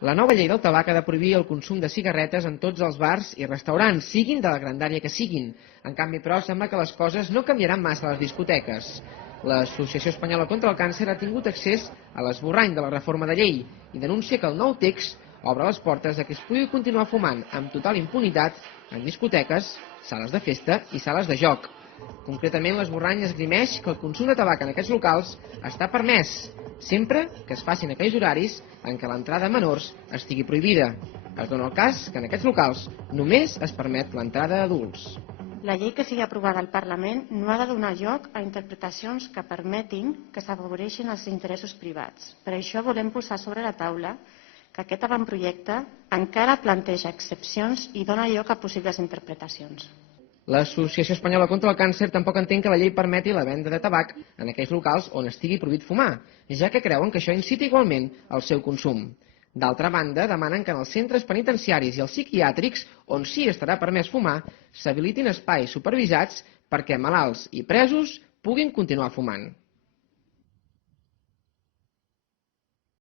La nova llei del tabac ha de prohibir el consum de cigarretes en tots els bars i restaurants, siguin de la grandària que siguin. En canvi, però, sembla que les coses no canviaran massa a les discoteques. L'Associació Espanyola contra el Càncer ha tingut accés a l'esborrany de la reforma de llei i denuncia que el nou text obre les portes a que es pugui continuar fumant amb total impunitat en discoteques, sales de festa i sales de joc. Concretament, l'esborrany esgrimeix que el consum de tabac en aquests locals està permès, sempre que es facin aquells horaris en què l'entrada a menors estigui prohibida. Es dona el cas que en aquests locals només es permet l'entrada a adults. La llei que sigui aprovada al Parlament no ha de donar lloc a interpretacions que permetin que s'afavoreixin els interessos privats. Per això volem posar sobre la taula que aquest avantprojecte encara planteja excepcions i dona lloc a possibles interpretacions. L'Associació Espanyola contra el Càncer tampoc entén que la llei permeti la venda de tabac en aquells locals on estigui prohibit fumar, ja que creuen que això incita igualment al seu consum. D'altra banda, demanen que en els centres penitenciaris i els psiquiàtrics, on sí estarà permès fumar, s'habilitin espais supervisats perquè malalts i presos puguin continuar fumant.